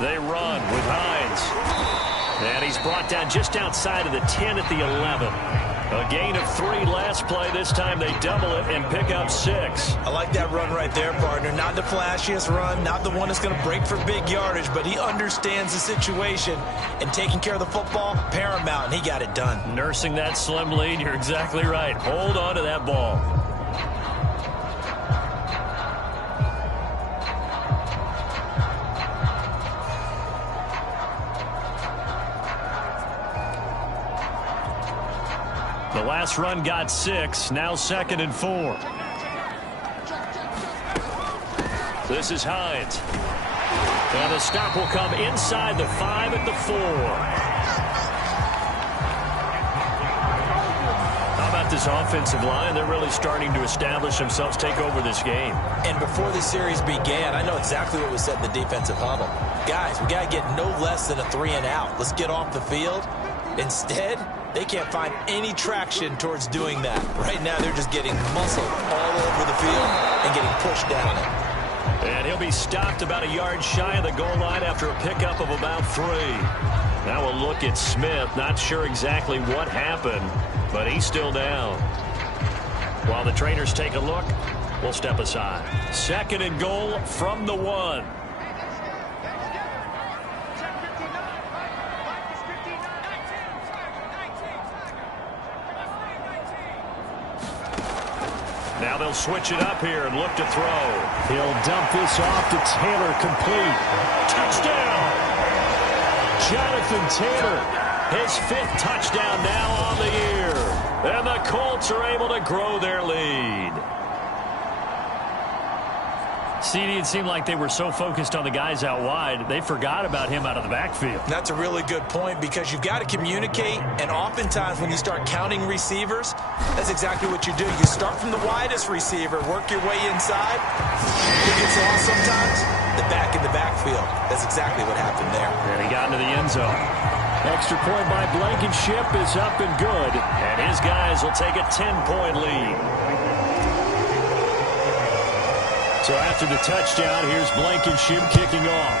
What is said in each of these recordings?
They run with Hines. And he's brought down just outside of the 10 at the 11. A gain of 3 last play. This time they double it and pick up 6. I like that run right there, partner. Not the flashiest run, not the one that's going to break for big yardage, but he understands the situation, and taking care of the football, paramount, and he got it done. Nursing that slim lead, you're exactly right. Hold on to that ball. The last run got 6. Now 2nd and 4. This is Hines. And the stop will come inside the 5 at the 4. How about this offensive line? They're really starting to establish themselves, take over this game. And before the series began, I know exactly what was said in the defensive huddle. Guys, we got to get no less than a 3 and out. Let's get off the field. Instead, they can't find any traction towards doing that. Right now, they're just getting muscled all over the field and getting pushed down it. And he'll be stopped about a yard shy of the goal line after a pickup of about 3. Now we'll look at Smith. Not sure exactly what happened, but he's still down. While the trainers take a look, we'll step aside. 2nd and goal from the 1. Now they'll switch it up here and look to throw. He'll dump this off to Taylor, complete. Touchdown! Jonathan Taylor, his 5th touchdown now on the year. And the Colts are able to grow their lead. CD, it seemed like they were so focused on the guys out wide, they forgot about him out of the backfield. That's a really good point, because you've got to communicate, and oftentimes when you start counting receivers, that's exactly what you do. You start from the widest receiver, work your way inside. Who gets lost sometimes? The back in the backfield. That's exactly what happened there. And he got into the end zone. Extra point by Blankenship is up and good, and his guys will take a 10-point lead. So after the touchdown, here's Blankenship kicking off.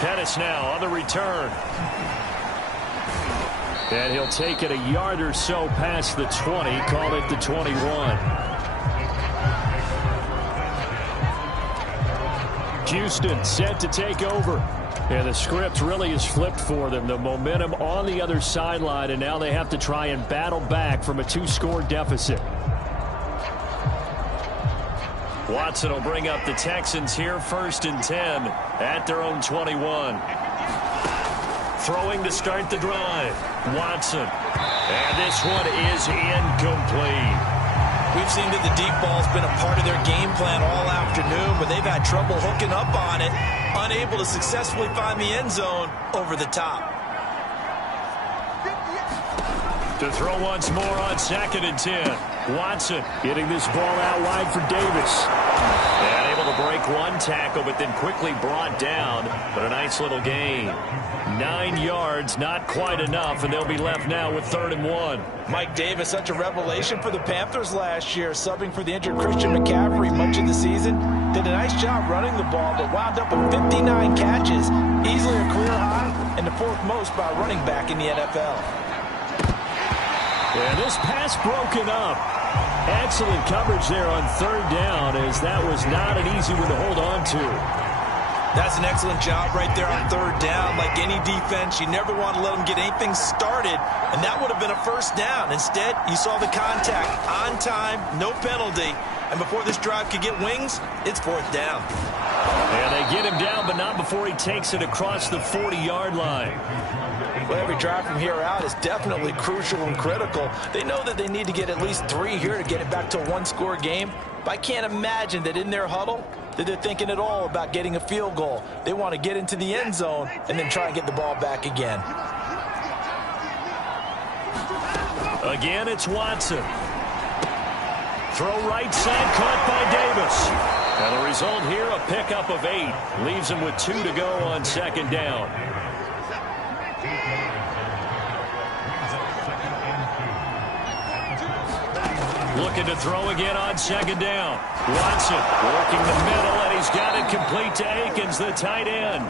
Pettis now on the return. And he'll take it a yard or so past the 20, call it the 21. Houston set to take over. And the script really is flipped for them. The momentum on the other sideline, and now they have to try and battle back from a 2-score deficit. Watson will bring up the Texans here, 1st and 10 at their own 21. Throwing to start the drive. Watson. And this one is incomplete. We've seen that the deep ball's been a part of their game plan all afternoon, but they've had trouble hooking up on it, unable to successfully find the end zone over the top. To throw once more on 2nd and 10. Watson getting this ball out wide for Davis. And able to break one tackle, but then quickly brought down. But a nice little gain. 9 yards, not quite enough, and they'll be left now with 3rd and 1. Mike Davis, such a revelation for the Panthers last year, subbing for the injured Christian McCaffrey much of the season. Did a nice job running the ball, but wound up with 59 catches, easily a career high, and the 4th most by a running back in the NFL. And this pass broken up. Excellent coverage there on 3rd down, as that was not an easy one to hold on to. That's an excellent job right there on 3rd down. Like any defense, you never want to let them get anything started, and that would have been a 1st down. Instead, you saw the contact on time, no penalty, and before this drive could get wings, it's 4th down. And they get him down, but not before he takes it across the 40-yard line. Well, every drive from here out is definitely crucial and critical. They know that they need to get at least 3 here to get it back to a 1-score game. But I can't imagine that in their huddle that they're thinking at all about getting a field goal. They want to get into the end zone and then try and get the ball back again. Again, it's Watson. Throw right side, caught by Davis. And the result here, a pickup of 8. Leaves him with 2 to go on 2nd down. Looking to throw again on second down. Watson working the middle, and he's got it complete to Akins, the tight end.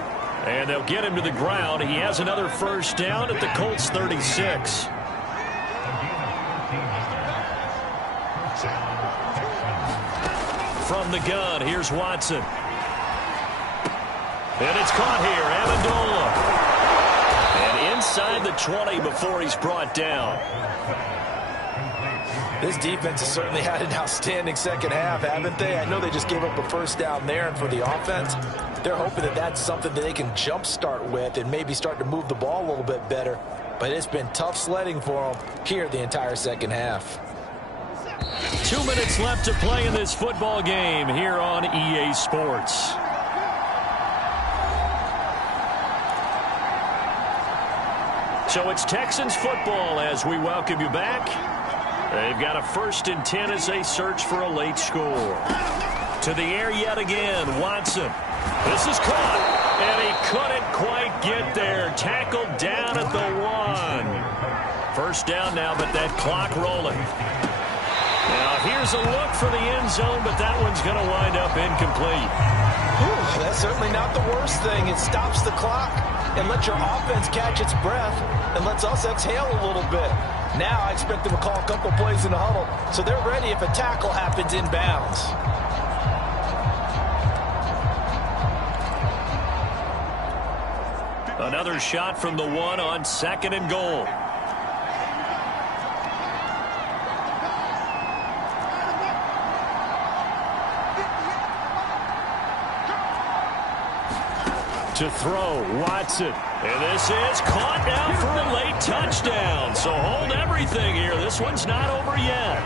And they'll get him to the ground. He has another first down at the Colts 36. From the gun, here's Watson. And it's caught here, Amendola. And inside the 20 before he's brought down. This defense has certainly had an outstanding second half, haven't they? I know they just gave up a first down there, and for the offense, they're hoping that that's something that they can jumpstart with and maybe start to move the ball a little bit better. But it's been tough sledding for them here the entire second half. 2 minutes left to play in this football game here on EA Sports. So it's Texans football as we welcome you back. They've got a 1st and 10 as they search for a late score. To the air yet again, Watson. This is caught, and he couldn't quite get there. Tackled down at the 1. First down now, but that clock rolling. Now here's a look for the end zone, but that one's going to wind up incomplete. Whew, that's certainly not the worst thing. It stops the clock and lets your offense catch its breath and lets us exhale a little bit. Now I expect them to call a couple plays in the huddle, so they're ready if a tackle happens inbounds. Another shot from the 1 on 2nd and goal. To throw, Watson. And this is caught now for a late touchdown. So hold everything here. This one's not over yet.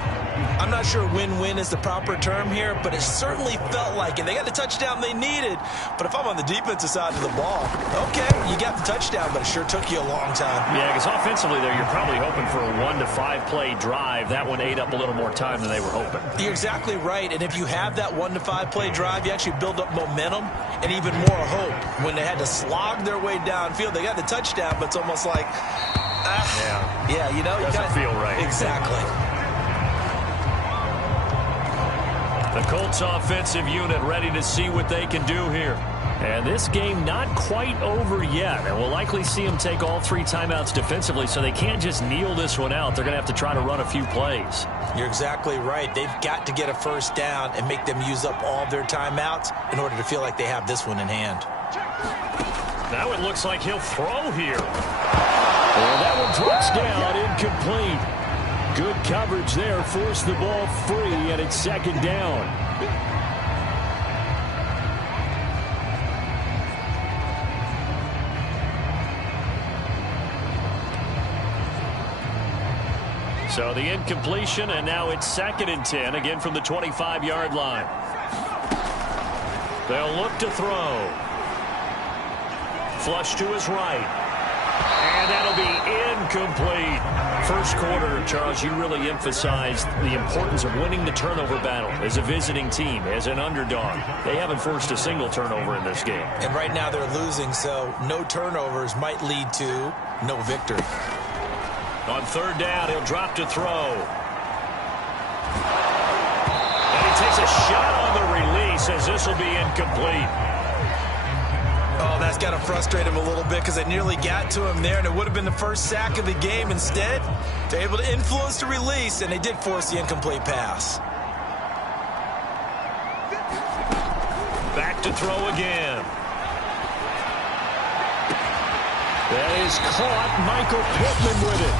I'm not sure win-win is the proper term here, but it certainly felt like it. They got the touchdown they needed. But if I'm on the defensive side of the ball, okay, you got the touchdown, but it sure took you a long time. Yeah, because offensively there, you're probably hoping for a 1 to 5 play drive. That one ate up a little more time than they were hoping. You're exactly right. And if you have that 1 to 5 play drive, you actually build up momentum and even more hope. When they had to slog their way downfield, they got the touchdown, but it's almost like, yeah, you know, doesn't feel right. Exactly. The Colts offensive unit ready to see what they can do here. And this game not quite over yet. And we'll likely see them take all 3 timeouts defensively, so they can't just kneel this one out. They're going to have to try to run a few plays. You're exactly right. They've got to get a first down and make them use up all their timeouts in order to feel like they have this one in hand. Now it looks like he'll throw here. And that one drops down, incomplete. Good coverage there, forced the ball free, and it's 2nd down. So the incompletion, and now it's 2nd and 10, again from the 25-yard line. They'll look to throw. Flush to his right. And that'll be incomplete. First quarter, Charles, you really emphasized the importance of winning the turnover battle as a visiting team, as an underdog. They haven't forced a single turnover in this game. And right now they're losing, so no turnovers might lead to no victory. On 3rd down, he'll drop to throw. And he takes a shot on the release as this will be incomplete. Oh, that's got to frustrate him a little bit because they nearly got to him there, and it would have been the first sack of the game. Instead, they're able to influence the release, and they did force the incomplete pass. Back to throw again. That is caught. Michael Pittman with it.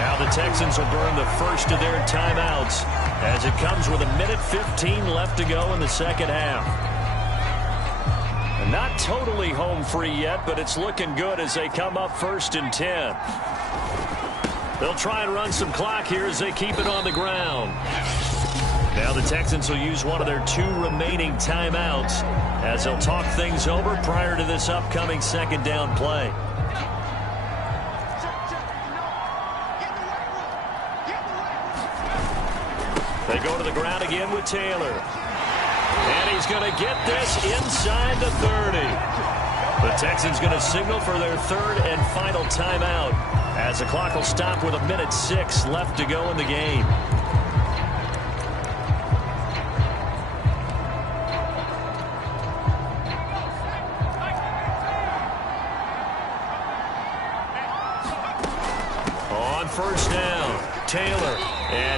Now the Texans will burn the first of their timeouts as it comes with 1:15 left to go in the second half. Not totally home free yet, but it's looking good as they come up 1st and 10. They'll try and run some clock here as they keep it on the ground. Now the Texans will use one of their 2 remaining timeouts as they'll talk things over prior to this upcoming 2nd down play. They go to the ground again with Taylor. And he's going to get this inside the 30. The Texans going to signal for their 3rd and final timeout as the clock will stop with 1:06 left to go in the game.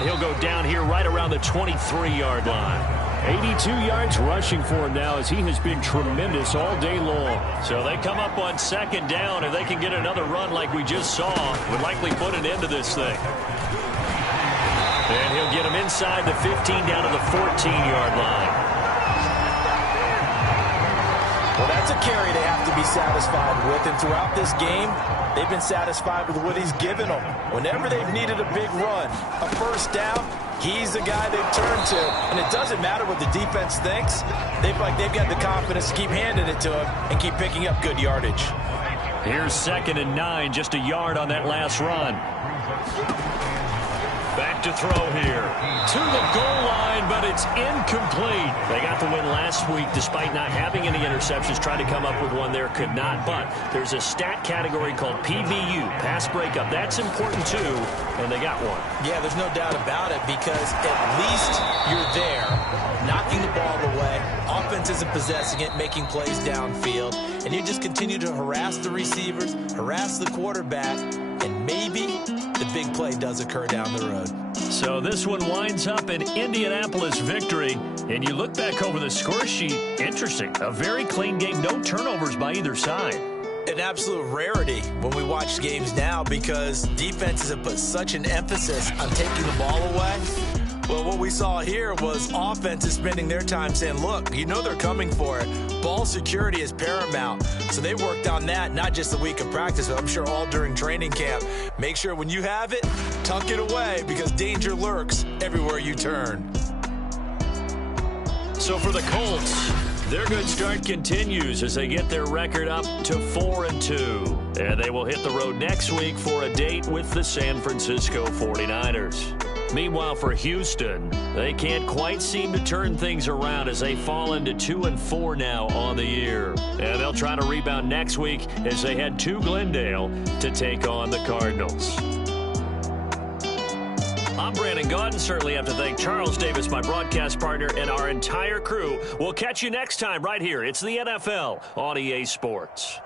And he'll go down here right around the 23-yard line. 82 yards rushing for him now as he has been tremendous all day long. So they come up on second down. If they can get another run like we just saw, would likely put an end to this thing. And he'll get him inside the 15 down to the 14-yard line. Well, that's a carry they have to be satisfied with. And throughout this game, they've been satisfied with what he's given them. Whenever they've needed a big run, a first down, he's the guy they've turned to. And it doesn't matter what the defense thinks. They've got the confidence to keep handing it to him and keep picking up good yardage. Here's 2nd and 9, just a yard on that last run. Back to throw here. To the goal line, but it's incomplete. They got the win last week despite not having any interceptions. Tried to come up with one there, could not. But there's a stat category called PBU, pass breakup. That's important too, and they got one. Yeah, there's no doubt about it because at least you're there, knocking the ball away. Offense isn't possessing it, making plays downfield. And you just continue to harass the receivers, harass the quarterback, and maybe the big play does occur down the road. So this one winds up an Indianapolis victory. And you look back over the score sheet, interesting. A very clean game, no turnovers by either side. An absolute rarity when we watch games now because defenses have put such an emphasis on taking the ball away. Well, what we saw here was offenses spending their time saying, look, you know they're coming for it. Ball security is paramount. So they worked on that, not just a week of practice, but I'm sure all during training camp. Make sure when you have it, tuck it away because danger lurks everywhere you turn. So for the Colts, their good start continues as they get their record up to 4-2. And they will hit the road next week for a date with the San Francisco 49ers. Meanwhile, for Houston, they can't quite seem to turn things around as they fall into 2-4 now on the year. And they'll try to rebound next week as they head to Glendale to take on the Cardinals. I'm Brandon Gaudin. Certainly have to thank Charles Davis, my broadcast partner, and our entire crew. We'll catch you next time right here. It's the NFL on EA Sports.